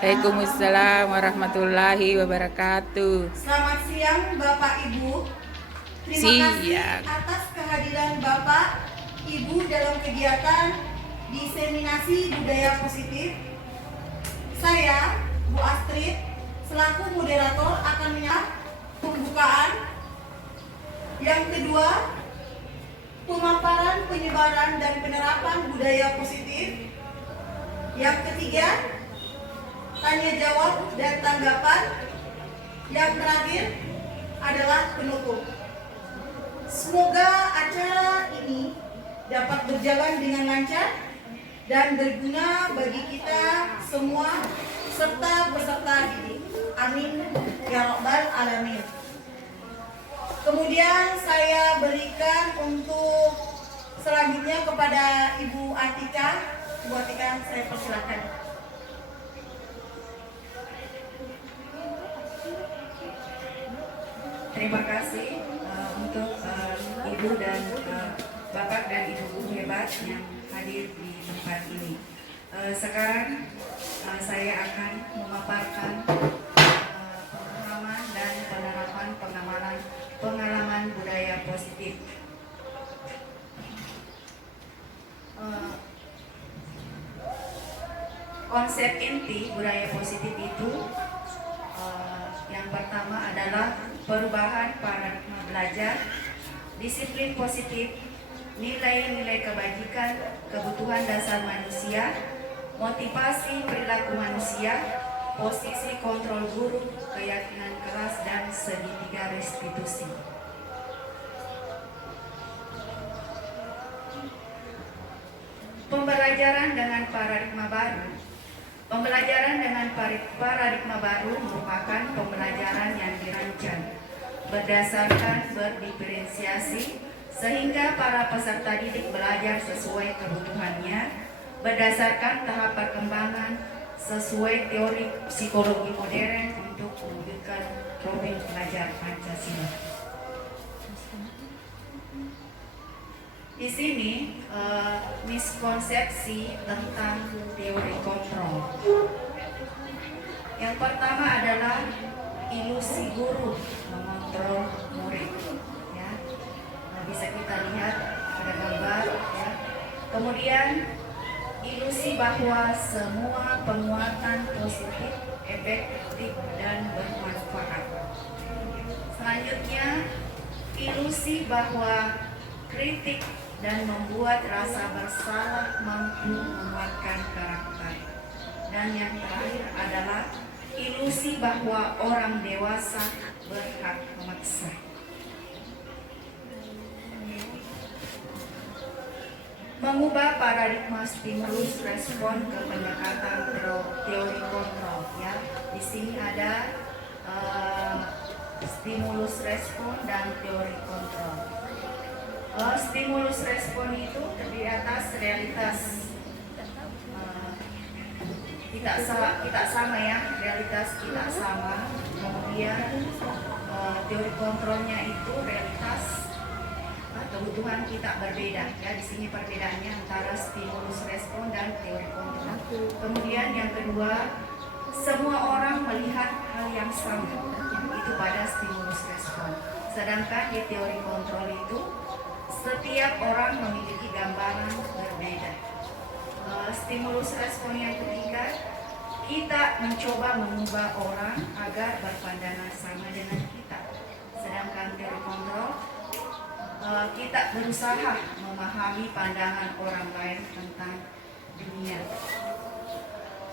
Waalaikumsalam warahmatullahi wabarakatuh. Selamat siang Bapak Ibu. Terima kasih atas kehadiran Bapak Ibu dalam kegiatan diseminasi budaya positif. Saya, Bu Astrid, selaku moderator akan menyampaikan pembukaan. Yang kedua, pemaparan penyebaran dan penerapan budaya positif. Yang ketiga, tanya jawab dan tanggapan. Yang terakhir adalah penutup. Semoga acara ini dapat berjalan dengan lancar dan berguna bagi kita semua serta peserta didik. Amin ya rabbal alamin. Kemudian saya berikan untuk selanjutnya kepada Ibu Atika. Ibu Atika, saya persilakan. Terima kasih untuk Ibu dan Bapak dan Ibu guru hebat yang hadir di tempat ini. Sekarang saya akan memaparkan pengalaman dan penerapan pengalaman budaya positif. Konsep inti budaya positif itu yang pertama adalah perubahan paradigma belajar, disiplin positif, nilai-nilai kebajikan, kebutuhan dasar manusia, motivasi perilaku manusia, posisi kontrol guru, keyakinan keras, dan segitiga restitusi. Pembelajaran dengan paradigma baru. Pembelajaran dengan paradigma baru merupakan pembelajaran yang dirancang berdasarkan berdiferensiasi sehingga para peserta didik belajar sesuai kebutuhannya berdasarkan tahap perkembangan sesuai teori psikologi modern untuk mewujudkan profil pelajar Pancasila. Di sini miskonsepsi tentang teori kontrol. Yang pertama adalah ilusi guru mengontrol murid. Ya, bisa kita lihat pada gambar. Ya. Kemudian ilusi bahwa semua penguatan positif, efektif dan bermanfaat. Selanjutnya ilusi bahwa kritik dan membuat rasa bersalah mampu menguatkan karakter. Dan yang terakhir adalah ilusi bahwa orang dewasa berhak memaksa. Mengubah paradigma stimulus respon ke pendekatan teori kontrol. Ya, di sini ada stimulus respon dan teori kontrol. Stimulus respon itu terdiri atas realitas tidak sama ya, realitas tidak sama. Kemudian teori kontrolnya itu realitas kebutuhan kita berbeda. Ya, di sini perbedaannya antara stimulus respon dan teori kontrol. Kemudian yang kedua, semua orang melihat hal yang sama, itu pada stimulus respon. Sedangkan di teori kontrol itu setiap orang memiliki gambaran berbeda. Stimulus respon yang ketiga, kita mencoba mengubah orang agar berpandangan sama dengan kita. Sedangkan teori kontrol, kita berusaha memahami pandangan orang lain tentang dunia.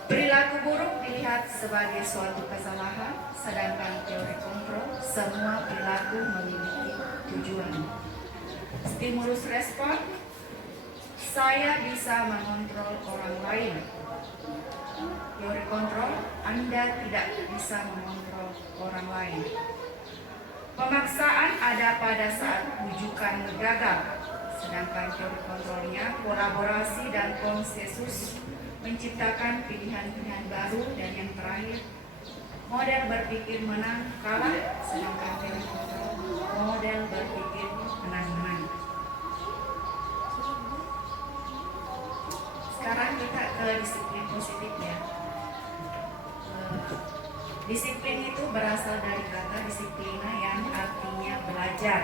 Perilaku buruk dilihat sebagai suatu kesalahan, sedangkan teori kontrol, semua perilaku memiliki tujuan. Stimulus respon, saya bisa mengontrol orang lain. Teori kontrol, Anda tidak bisa mengontrol orang lain. Pemaksaan ada pada saat rujukan gagal, sedangkan teori kontrolnya kolaborasi dan konsensus menciptakan pilihan-pilihan baru. Dan yang terakhir, model berpikir menang kalah, sedangkan teori kontrol model berpikir menang-menang. Sekarang kita ke disiplin positif ya. Disiplin itu berasal dari kata disiplina yang artinya belajar.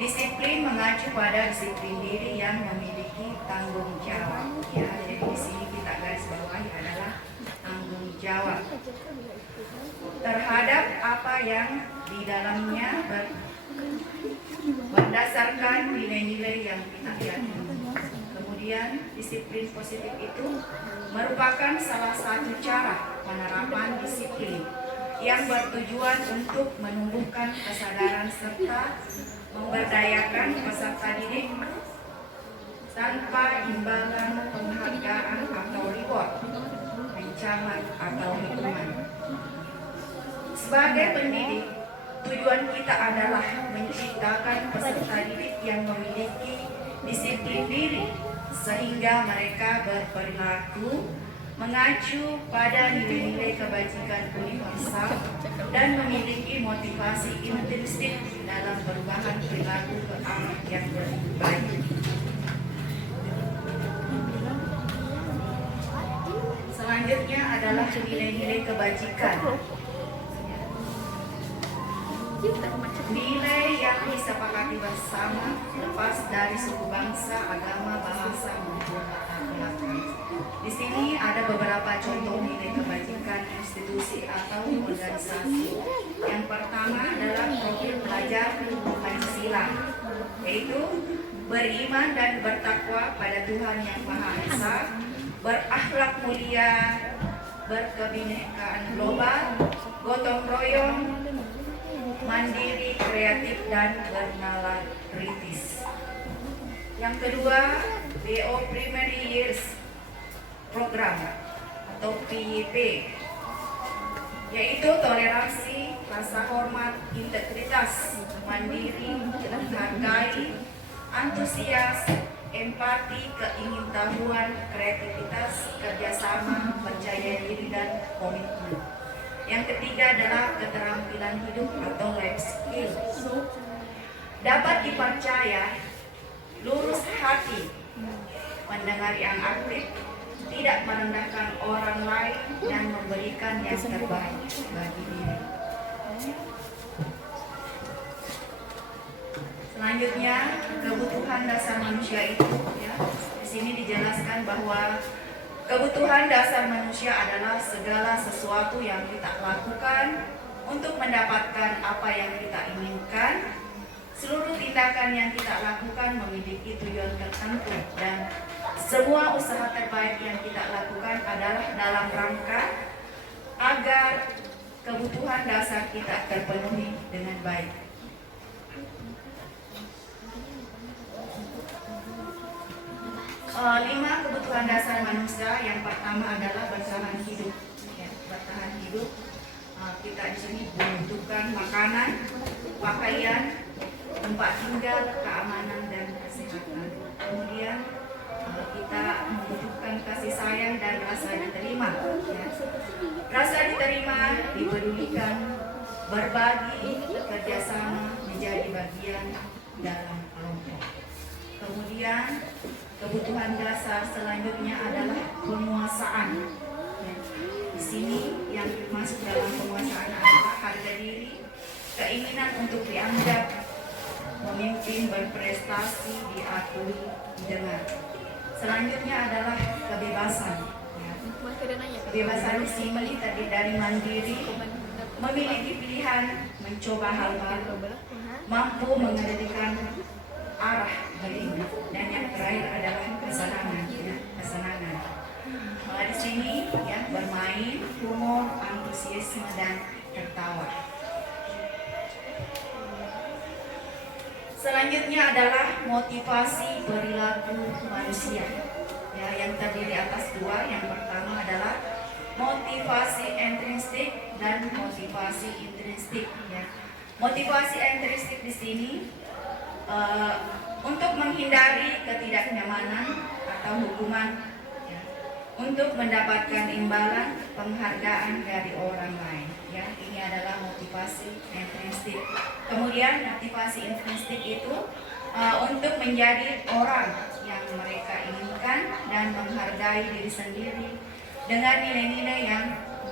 Disiplin mengacu pada disiplin diri yang memiliki tanggung jawab. Ya, jadi di sini kita garis bawahi adalah tanggung jawab terhadap apa yang di dalamnya berdasarkan nilai-nilai yang kita yakini. Kemudian disiplin positif itu merupakan salah satu cara penerapan disiplin yang bertujuan untuk menumbuhkan kesadaran serta memberdayakan peserta didik tanpa imbalan penghargaan atau reward, ancaman atau hukuman. Sebagai pendidik, tujuan kita adalah menciptakan peserta didik yang memiliki disiplin diri sehingga mereka berperilaku mengacu pada nilai-nilai kebajikan universal dan memiliki motivasi intrinsik dalam perubahan perilaku ke arah yang lebih baik. Selanjutnya adalah nilai-nilai kebajikan. Nilai yang disepakati bersama lepas dari suku bangsa, agama, bahasa maupun latar belakang. Di sini ada beberapa contoh nilai kebajikan institusi atau organisasi. Yang pertama adalah profil pelajar Pancasila, yaitu beriman dan bertakwa pada Tuhan Yang Maha Esa, berakhlak mulia, berkebinekaan global, gotong royong, mandiri, kreatif, dan bernalar kritis. Yang kedua, BO Primary Years Program atau PYP, yaitu toleransi, rasa hormat, integritas, mandiri, menghargai, antusias, empati, keingintahuan, kreativitas, kerjasama, percaya diri, dan komitmen. Yang ketiga adalah keterampilan hidup atau life skill. Dapat dipercaya, lurus hati, mendengar yang aktif, tidak merendahkan orang lain, dan memberikan yang terbaik bagi diri. Selanjutnya, kebutuhan dasar manusia itu, ya, di sini dijelaskan bahwa kebutuhan dasar manusia adalah segala sesuatu yang kita lakukan untuk mendapatkan apa yang kita inginkan. Seluruh tindakan yang kita lakukan memiliki tujuan tertentu, dan semua usaha terbaik yang kita lakukan adalah dalam rangka agar kebutuhan dasar kita terpenuhi dengan baik. Lima kebutuhan dasar manusia. Yang pertama adalah bertahan hidup. Ya, bertahan hidup. Kita di sini membutuhkan makanan, pakaian, tempat tinggal, keamanan, dan kesehatan. Kemudian kita membutuhkan kasih sayang dan rasa diterima. Ya. Rasa diterima, dipedulikan, berbagi, kerjasama, menjadi bagian dalam kelompok. Kemudian kebutuhan dasar selanjutnya adalah penguasaan. Ya. Di sini yang masuk dalam penguasaan adalah harga diri, keinginan untuk dianggap, memimpin, berprestasi, diakui, didengar. Selanjutnya adalah kebebasan. Ya. Kebebasan di sini terdiri dari mandiri, memiliki pilihan, mencoba hal baru, mampu mengendalikan arah dirinya, dan yang terakhir adalah kesenangan. Ya, kesenangan. Di sini ya, bermain, humor, antusiasme, dan tertawa. Selanjutnya adalah motivasi perilaku manusia. Ya, yang terdiri atas dua. Yang pertama adalah motivasi intrinsik dan motivasi intrinsik. Ya. Motivasi intrinsik di sini untuk menghindari ketidaknyamanan atau hukuman, ya, untuk mendapatkan imbalan penghargaan dari orang lain. Ya, ini adalah motivasi intrinsik. Kemudian motivasi intrinsik itu untuk menjadi orang yang mereka inginkan dan menghargai diri sendiri dengan nilai-nilai yang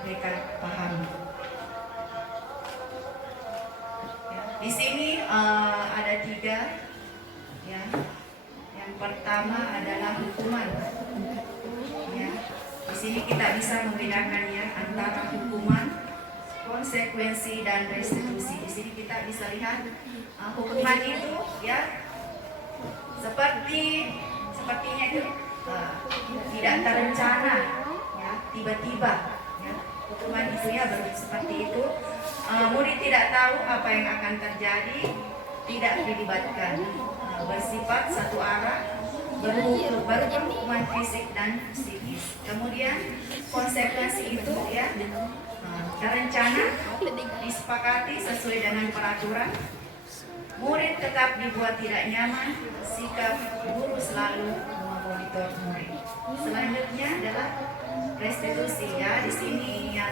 mereka pahami. Ya, di sini ada 3 ya. Yang pertama adalah hukuman. Ya. Di sini kita bisa membedakannya antara hukuman, konsekuensi dan restitusi. Di sini kita bisa lihat hukuman itu ya sepertinya itu tidak terencana ya, tiba-tiba ya. Hukuman itu ya seperti itu. Murid tidak tahu apa yang akan terjadi, tidak dilibatkan, bersifat satu arah, berupa hukuman fisik dan psikis. Kemudian konsekuensi itu ya terencana, disepakati sesuai dengan peraturan. Murid tetap dibuat tidak nyaman, sikap guru selalu memonitor murid. Selanjutnya adalah restitusi ya. Di sini yang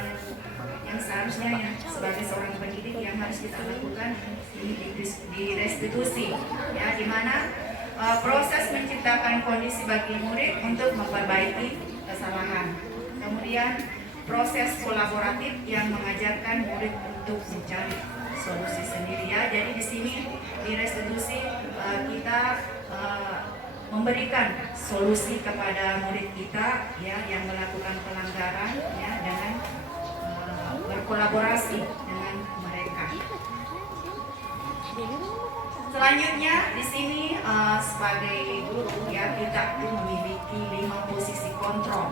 seharusnya yang sebagai seorang pendidik yang harus kita lakukan di restitusi ya, di mana proses menciptakan kondisi bagi murid untuk memperbaiki kesalahan. Kemudian proses kolaboratif yang mengajarkan murid untuk mencari solusi sendiri ya. Jadi di sini di restitusi kita memberikan solusi kepada murid kita ya yang melakukan pelanggaran ya dengan berkolaborasi dengan mereka. Selanjutnya di sini sebagai guru ya kita memiliki 5 posisi kontrol.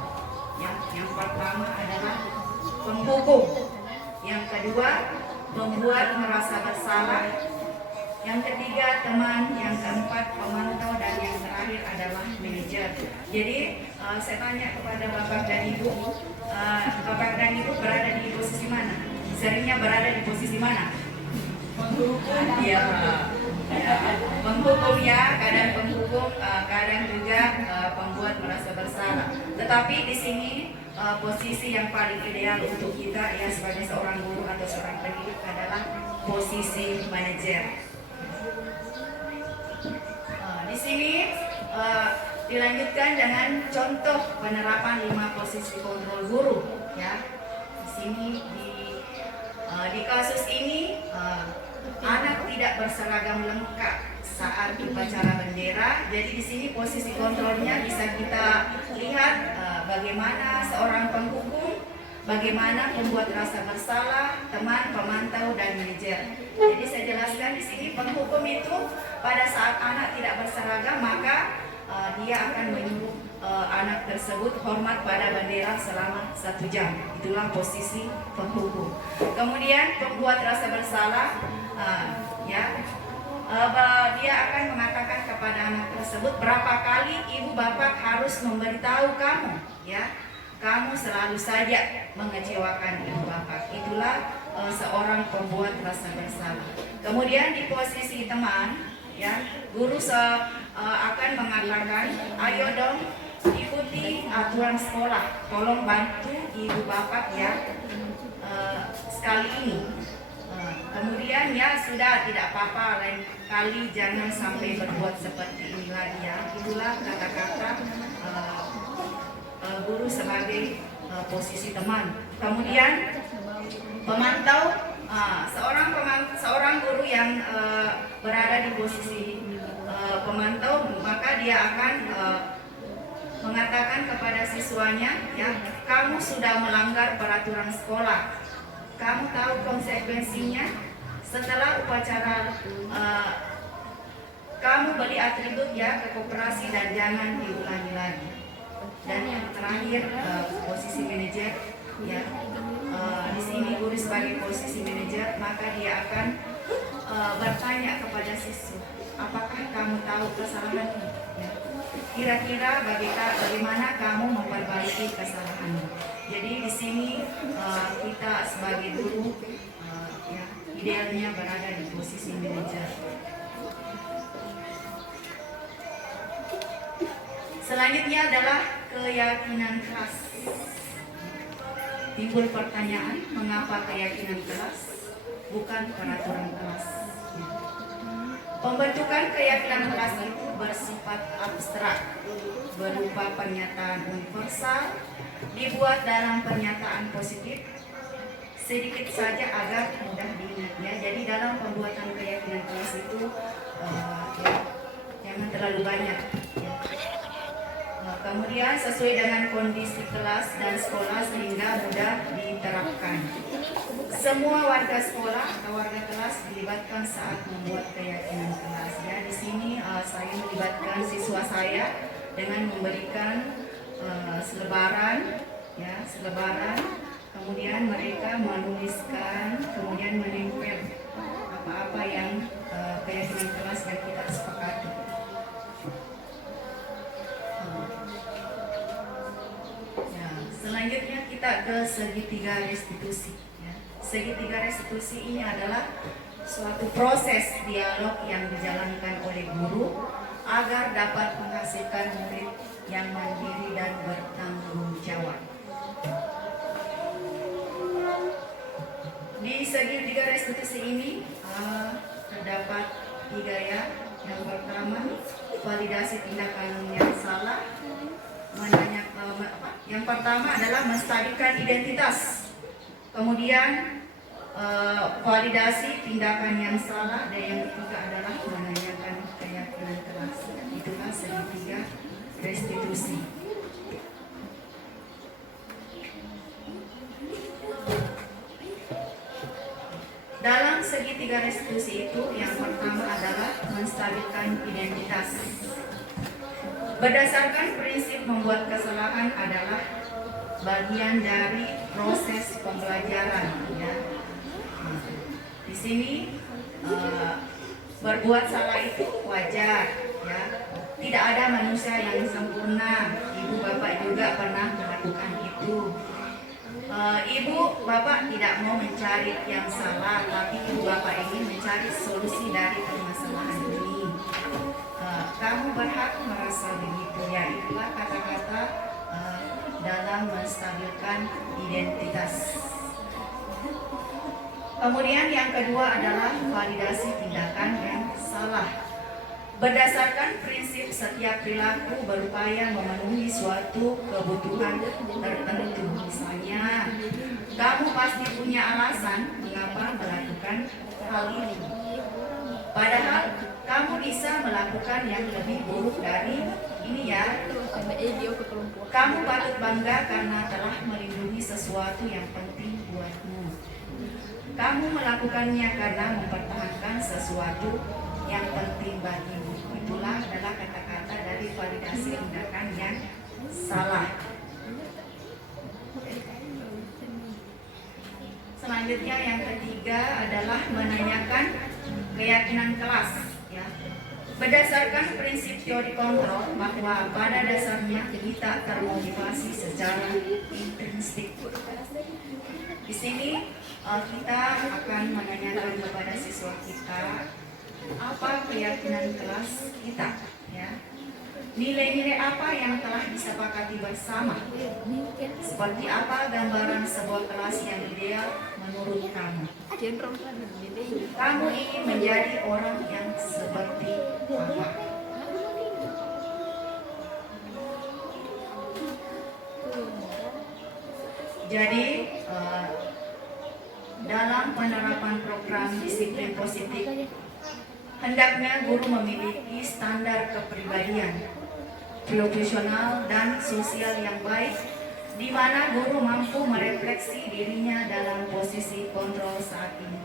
Ya, yang pertama adalah penghukum, yang kedua membuat merasa bersalah, yang ketiga teman, yang keempat pemantau, dan yang terakhir adalah manajer. Jadi saya tanya kepada Bapak dan Ibu, Bapak dan Ibu berada di posisi mana? Seringnya berada di posisi mana? Penghukum. Iya. Ya, penghukum ya, kadang penghukum, kadang juga pembuat merasa bersalah. Tetapi di sini posisi yang paling ideal untuk kita ya sebagai seorang guru atau seorang pendidik adalah posisi manajer. Di sini dilanjutkan dengan contoh penerapan 5 posisi kontrol guru ya. Di sini di kasus ini anak tidak berseragam lengkap saat upacara bendera. Jadi di sini posisi kontrolnya bisa kita lihat bagaimana seorang penghukum, bagaimana pembuat rasa bersalah, teman, pemantau, dan manajer. Jadi saya jelaskan di sini penghukum itu pada saat anak tidak berseragam maka dia akan menyuruh anak tersebut hormat pada bendera selama 1 jam. Itulah posisi penghukum. Kemudian pembuat rasa bersalah dia akan mengatakan kepada anak tersebut berapa kali ibu bapak harus memberitahu kamu ya, kamu selalu saja mengecewakan ibu bapak. Itulah seorang pembuat rasa bersalah. Kemudian di posisi teman ya, guru akan mengatakan ayo dong ikuti aturan sekolah, tolong bantu ibu bapak ya sekali ini. Kemudian ya sudah tidak apa-apa, lain kali jangan sampai berbuat seperti ini lagi ya. Itulah kata-kata guru sebagai posisi teman. Kemudian pemantau, seorang guru yang berada di posisi pemantau, maka dia akan mengatakan kepada siswanya ya, kamu sudah melanggar peraturan sekolah, kamu tahu konsekuensinya. Setelah upacara kamu beli atribut ya ke koperasi dan jangan diulangi lagi. Dan yang terakhir posisi manajer ya, di sini guru sebagai posisi manajer maka dia akan bertanya kepada siswa, apakah kamu tahu kesalahanmu? Ya. Kira-kira bagaimana kamu memperbaiki kesalahanmu? Jadi di sini kita sebagai guru ya, idealnya berada di posisi manajer. Selanjutnya adalah keyakinan keras. Timbul pertanyaan, mengapa keyakinan keras bukan peraturan keras? Pembentukan keyakinan keras itu bersifat abstrak. berupa pernyataan universal dibuat dalam pernyataan positif sedikit saja agar mudah diingatnya. Jadi dalam pembuatan keyakinan kelas itu jangan terlalu banyak. Ya. Kemudian sesuai dengan kondisi kelas dan sekolah sehingga mudah diterapkan. Semua warga sekolah atau warga kelas dilibatkan saat membuat keyakinan kelas. Ya, di sini saya melibatkan siswa saya dengan memberikan selebaran, ya, selebaran. Kemudian mereka menuliskan, kemudian menempel apa-apa yang keyakinan kelas yang kita sepakati. Ya, selanjutnya kita ke segitiga restitusi. Ya. Segitiga restitusi ini adalah suatu proses dialog yang dijalankan oleh guru agar dapat menghasilkan murid yang mandiri dan bertanggung jawab. Di segitiga restitusi ini terdapat 3 ya. Yang pertama, validasi tindakan yang salah. Yang pertama adalah menstabilkan identitas. Kemudian validasi tindakan yang salah, dan yang ketiga adalah menanyakan keyakinan kelas. Itulah segitiga restitusi. Dalam segitiga restitusi itu, yang pertama adalah menstabilkan identitas. Berdasarkan prinsip membuat kesalahan adalah bagian dari proses pembelajaran. Ya. Di sini berbuat salah itu wajar. Ya. Tidak ada manusia yang sempurna. Ibu bapak juga pernah melakukan itu. Ibu bapak tidak mau mencari yang salah, tapi ibu bapak ini mencari solusi dari permasalahan ini. Kamu berhak merasa begitu, ya. Itulah kata-kata dalam menstabilkan identitas. Kemudian yang kedua adalah validasi tindakan yang salah. Berdasarkan prinsip setiap perilaku berupaya memenuhi suatu kebutuhan tertentu. Misalnya, kamu pasti punya alasan mengapa melakukan hal ini. Padahal kamu bisa melakukan yang lebih buruk dari ini, ya. Kamu patut bangga karena telah melindungi sesuatu yang penting buatmu. Kamu melakukannya karena mempertahankan sesuatu yang penting bagimu. Itulah adalah kata-kata dari validasi tindakan yang salah. Selanjutnya yang ketiga adalah menanyakan keyakinan kelas. Ya. Berdasarkan prinsip teori kontrol bahwa pada dasarnya kita termotivasi secara intrinsik. Di sini kita akan menanyakan kepada siswa kita apa keyakinan kelas kita, ya. Nilai-nilai apa yang telah disepakati bersama? Seperti apa gambaran sebuah kelas yang ideal menurut kamu? Kamu ingin menjadi orang yang seperti apa? Jadi dalam penerapan program disiplin positif, hendaknya guru memiliki standar kepribadian, profesional dan sosial yang baik, di mana guru mampu merefleksi dirinya dalam posisi kontrol saat ini.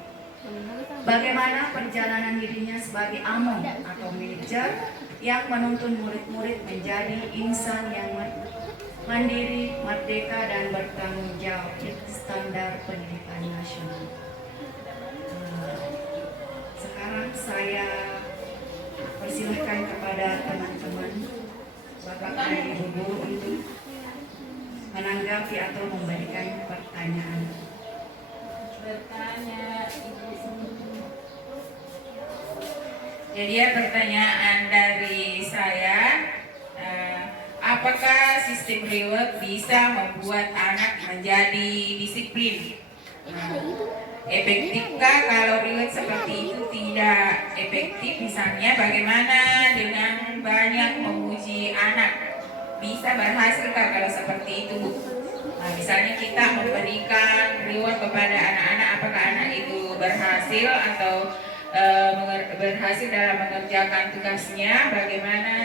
Bagaimana perjalanan dirinya sebagai among atau manajer yang menuntun murid-murid menjadi insan yang mandiri, merdeka dan bertanggung jawab, standar pendidikan nasional. Sekarang saya persilahkan kepada teman-teman Bapak dan Ibu guru untuk menanggapi atau memberikan pertanyaan. Bertanya Ibu. Jadi ya, pertanyaan dari saya, apakah sistem reward bisa membuat anak menjadi disiplin? Efektifkah kalau reward seperti itu tidak efektif? Misalnya bagaimana dengan banyak memuji anak? bisa berhasil Kak kalau seperti itu. Nah, misalnya kita memberikan reward kepada anak-anak, apakah anak itu berhasil atau berhasil dalam mengerjakan tugasnya, bagaimana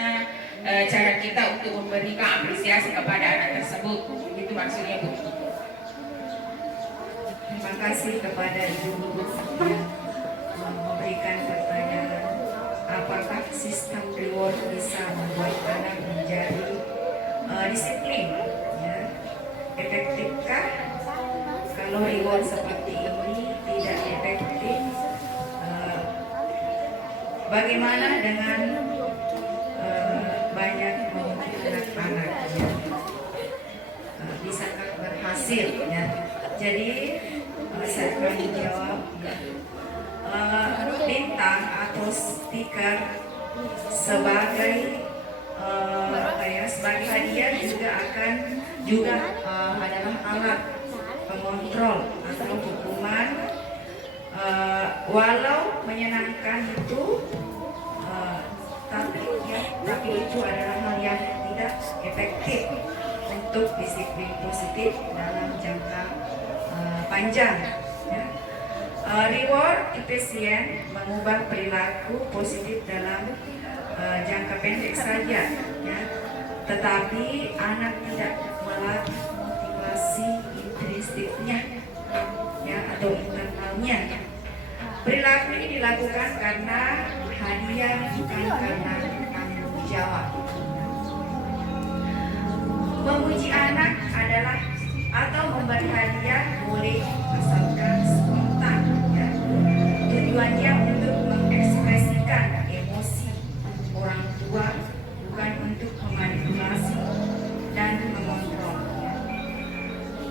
cara kita untuk memberikan apresiasi kepada anak tersebut, itu maksudnya Bu. Terima kasih kepada Ibu Guru yang memberikan pertanyaan, apakah sistem reward bisa membuat anak menjadi disiplin, ya? Efektifkah? Kalau reward seperti ini tidak efektif, bagaimana dengan banyak anak-anak, ya? Bisakah berhasil, ya? Jadi saya akan menjawab, ya. Bintang atau stiker sebagai sebagai hadiah juga adalah alat pengontrol atau hukuman, walau menyenangkan itu, tapi itu adalah hal yang tidak efektif untuk disiplin positif dalam jangka panjang, ya. Reward efisien mengubah perilaku positif dalam jangka pendek saja, ya. Tetapi anak tidak melatih motivasi intrinsifnya, ya, atau internalnya. Perilaku ini dilakukan karena hadiah, bukan karena tanggung jawab. Memuji anak adalah atau memberi hadiah boleh asalkan spontan, ya. Tujuannya untuk mengekspresikan emosi orang tua, bukan untuk memanipulasi dan mengontrol, ya.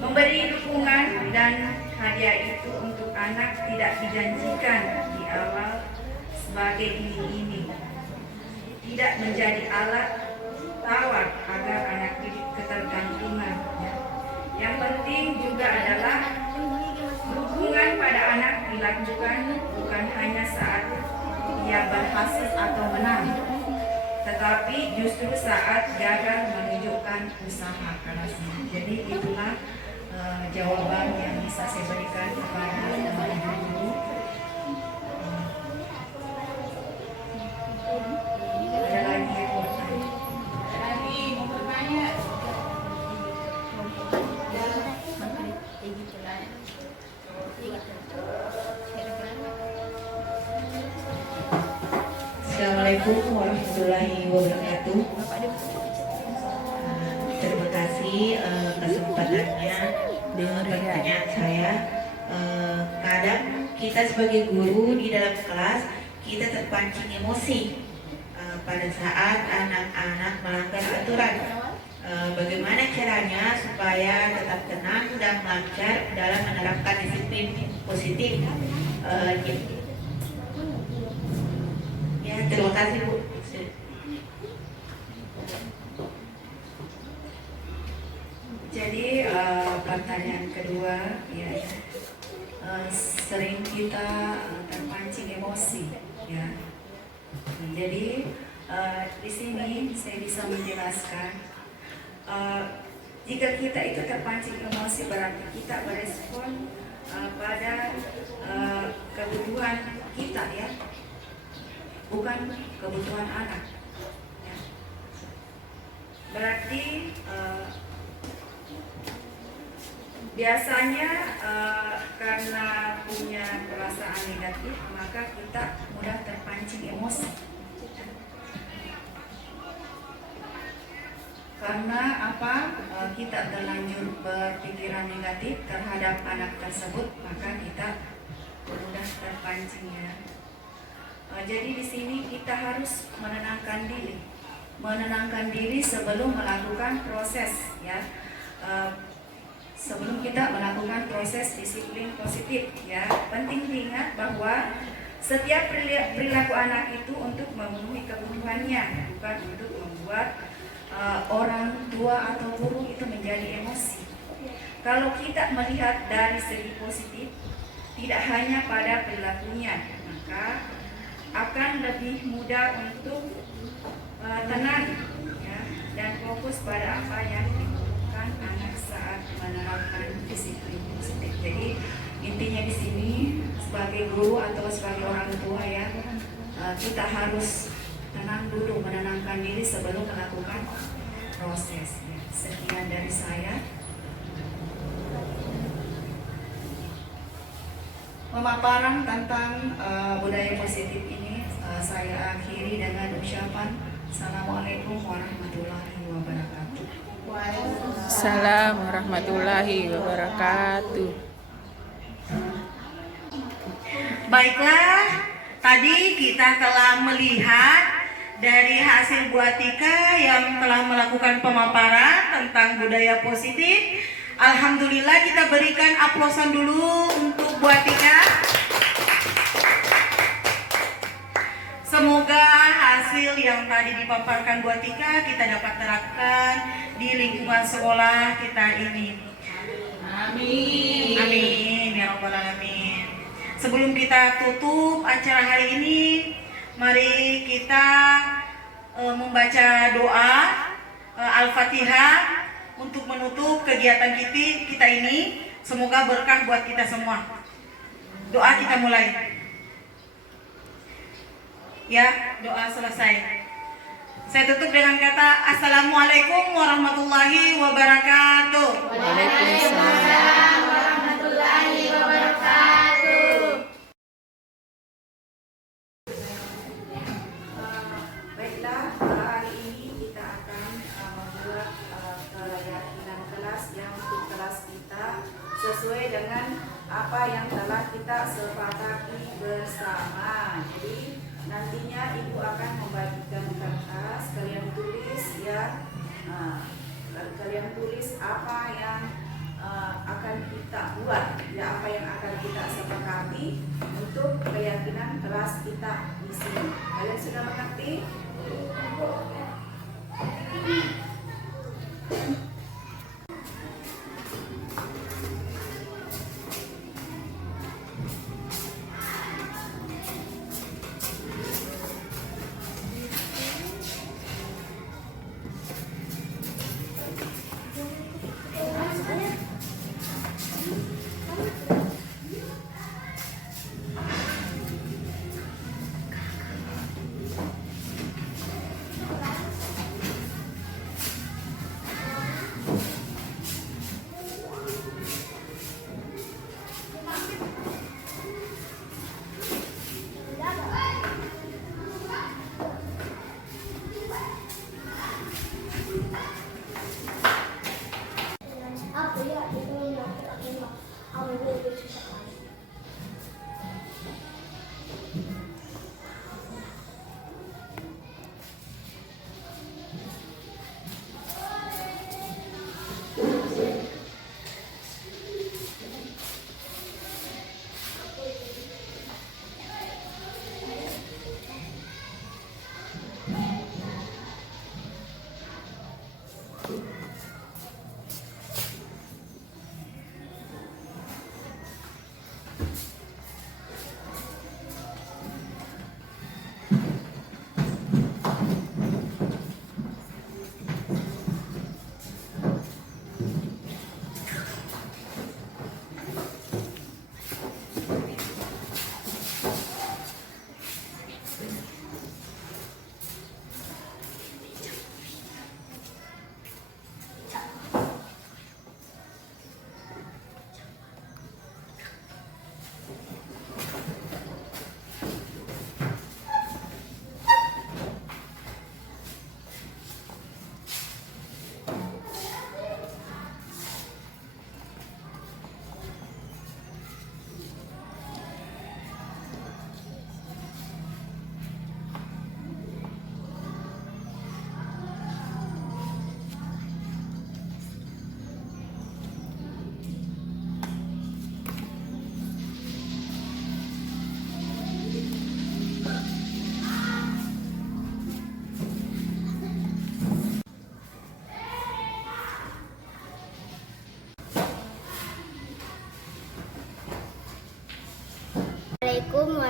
Memberi dukungan dan hadiah itu untuk anak tidak dijanjikan di awal sebagai iming-iming, tidak menjadi alat tawar agar anak didik ketergantungan, ya. Yang penting juga adalah dukungan pada anak dilakukan bukan hanya saat dia berhasil atau menang, tetapi justru saat gagal menunjukkan usaha kerasnya. Jadi itulah jawaban yang bisa saya berikan kepada Ibu Guru. Ada lagi yang mau bertanya? Tadi mau bertanya. Assalamualaikum warahmatullahi wabarakatuh. Terima kasih kesempatannya dengan pertanyaan saya. Kadang kita sebagai guru di dalam kelas kita terpancing emosi pada saat anak-anak melanggar aturan. Bagaimana caranya supaya tetap tenang dan lancar dalam menerapkan disiplin positif? Ya, terima kasih Bu. Jadi pertanyaan kedua, ya, sering kita terpancing emosi, ya. Jadi di sini saya bisa menjelaskan, jika kita itu terpancing emosi berarti kita berespon pada kebutuhan kita, ya, bukan kebutuhan anak, ya. Berarti biasanya karena punya perasaan negatif maka kita mudah terpancing emosi. Karena apa? Kita terlanjur berpikiran negatif terhadap anak tersebut, maka kita mudah terpancing, ya. Jadi di sini kita harus menenangkan diri sebelum melakukan proses, ya. Sebelum kita melakukan proses disiplin positif, ya, penting diingat bahwa setiap perilaku anak itu untuk memenuhi kebutuhannya, bukan untuk membuat orang tua atau guru itu menjadi emosi. Kalau kita melihat dari segi positif, tidak hanya pada perilakunya, maka akan lebih mudah untuk tenang, ya. dan fokus pada apa yang dibutuhkan anak saat menerapkan disiplin positif. Jadi intinya di sini sebagai guru atau sebagai orang tua ya, kita harus tenang dulu, menenangkan diri sebelum melakukan proses. Sekian dari saya. Pemaparan tentang budaya positif ini saya akhiri dengan ucapan Assalamualaikum warahmatullahi wabarakatuh. Salam warahmatullahi wabarakatuh. Baiklah, tadi kita telah melihat dari hasil Bu Atika yang telah melakukan pemaparan tentang budaya positif. Alhamdulillah, kita berikan aplausan dulu untuk Bu Atika. Semoga hasil yang tadi dipaparkan Bu Atika kita dapat terapkan di lingkungan sekolah kita ini. Amin. Amin ya rabbal alamin. Sebelum kita tutup acara hari ini, mari kita membaca doa Al-Fatihah untuk menutup kegiatan kita ini. Semoga berkah buat kita semua. Doa kita mulai. Ya, doa selesai. Saya tutup dengan kata Assalamualaikum warahmatullahi wabarakatuh. Waalaikumsalam. Baiklah, hari ini kita akan membuat keyakinan kelas yang untuk kelas kita sesuai dengan apa yang telah kita sepakati bersama. Jadi nantinya Ibu akan membagikan kertas, kalian tulis ya, kalian tulis apa yang akan kita buat, ya apa yang akan kita sepakati untuk keyakinan kelas kita di sini. Kalian sudah mengerti?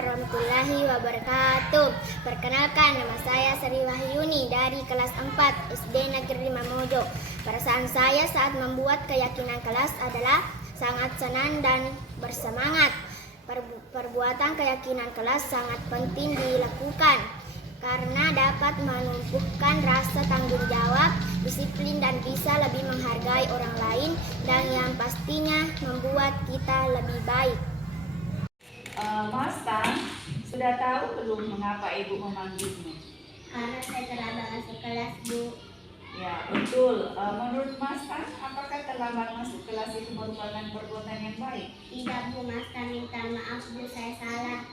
warahmatullahi wabarakatuh. Perkenalkan, nama saya Sri Wahyuni dari kelas 4 SD Negeri Mamojo. Perasaan saya saat membuat keyakinan kelas adalah sangat senang dan bersemangat. Perbuatan keyakinan kelas sangat penting dilakukan karena dapat menumbuhkan rasa tanggung jawab, disiplin, dan bisa lebih menghargai orang lain, dan yang pastinya membuat kita lebih baik. Mas Tan, sudah tahu belum mengapa Ibu memanggilnya? Karena saya terlambat masuk kelas, Bu. Ya, betul. Menurut Mas Tan, apakah terlambat masuk kelas itu merupakan perbuatan yang baik? Tidak, Bu, Master minta maaf, Bu, saya salah.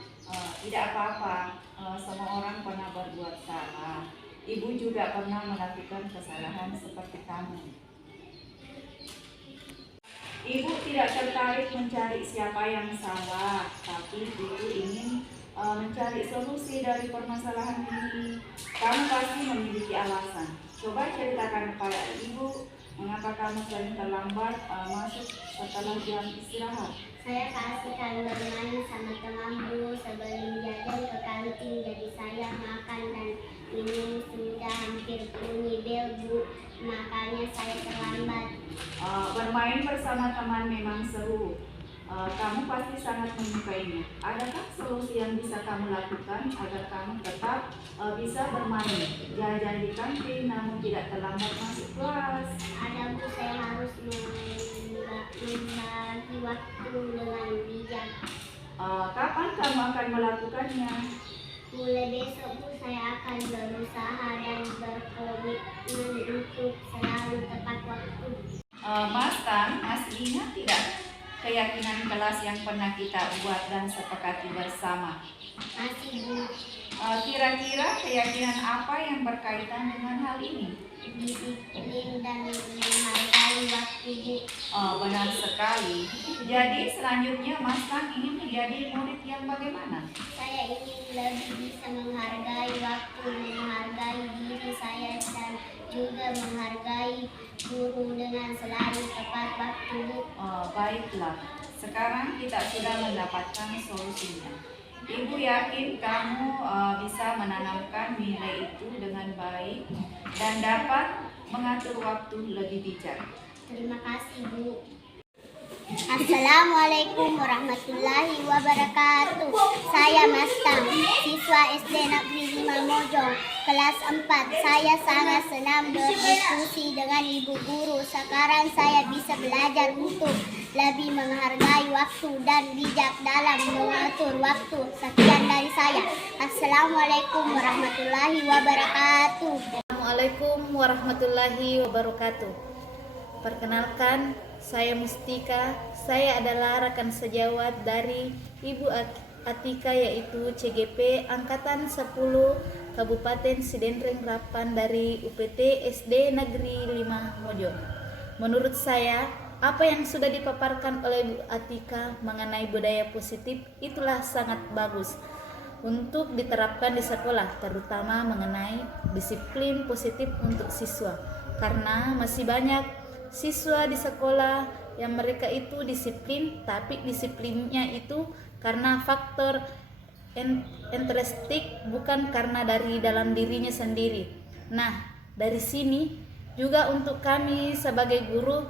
Tidak apa-apa, semua orang pernah berbuat salah. Ibu juga pernah melakukan kesalahan seperti kamu. Ibu tidak tertarik mencari siapa yang salah, tapi Ibu ingin mencari solusi dari permasalahan ini. Kamu pasti memiliki alasan. Coba ceritakan kepada Ibu, mengapa kamu sering terlambat masuk setelah jam istirahat. Saya keasikan bermain sama teman, Bu, sebelum jajan ke kantin, jadi saya makan dan minum sudah hampir bunyi bel, Bu, makanya saya terlambat. Bermain bersama teman memang seru. Kamu pasti sangat menyukainya. Adakah solusi yang bisa kamu lakukan agar kamu tetap bisa bermain, jajan di kantin namun tidak terlambat masuk kelas? Ada, Bu, saya harus membagi waktu dengan bijak. Kapan kamu akan melakukannya? Mulai besok, Bu, saya akan berusaha dan berkomitmen untuk selalu tepat waktu. Mas Tan, masih ingat tidak keyakinan kelas yang pernah kita buat dan sepakati bersama? Masih, Bu. Kira-kira keyakinan apa yang berkaitan dengan hal ini? Disiplin dan menghargai waktu, Bu. Benar sekali. Jadi selanjutnya Mas Tan ingin menjadi murid yang bagaimana? Saya ingin lebih bisa menghargai waktu, menghargai diri saya, dan juga menghargai guru dengan selalu tepat waktu, Bu. Baiklah, sekarang kita sudah mendapatkan solusinya. Ibu yakin kamu bisa menanamkan nilai itu dengan baik dan dapat mengatur waktu lebih bijak. Terima kasih, Bu. Assalamualaikum warahmatullahi wabarakatuh. Saya Mas Tam, siswa SD Negeri 5 Mojong, kelas 4. Saya sangat senang berdiskusi dengan ibu guru. Sekarang saya bisa belajar untuk lebih menghargai waktu dan bijak dalam mengatur waktu. Sekian dari saya. Assalamualaikum warahmatullahi wabarakatuh. Assalamualaikum warahmatullahi wabarakatuh. Perkenalkan, saya Mustika. Saya adalah rekan sejawat dari Ibu Atika, yaitu CGP Angkatan 10 Kabupaten Sidendreng Rapan dari UPT SD Negeri 5 Mojong. Menurut saya, apa yang sudah dipaparkan oleh Ibu Atika mengenai budaya positif itulah sangat bagus untuk diterapkan di sekolah, terutama mengenai disiplin positif untuk siswa. Karena masih banyak siswa di sekolah yang mereka itu disiplin, tapi disiplinnya itu karena faktor intrinsik, bukan karena dari dalam dirinya sendiri. Nah, dari sini juga untuk kami sebagai guru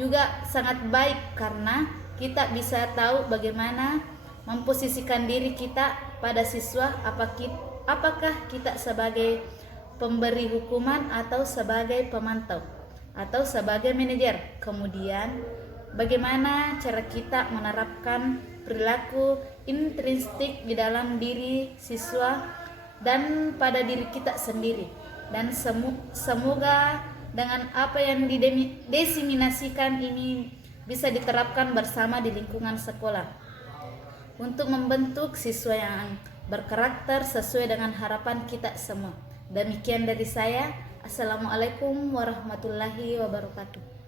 juga sangat baik karena kita bisa tahu bagaimana memposisikan diri kita pada siswa, apakah kita sebagai pemberi hukuman atau sebagai pemantau atau sebagai manajer. Kemudian bagaimana cara kita menerapkan perilaku intrinsik di dalam diri siswa dan pada diri kita sendiri. Dan semoga dengan apa yang didiseminasikan ini bisa diterapkan bersama di lingkungan sekolah untuk membentuk siswa yang berkarakter sesuai dengan harapan kita semua. Demikian dari saya. Assalamualaikum warahmatullahi wabarakatuh.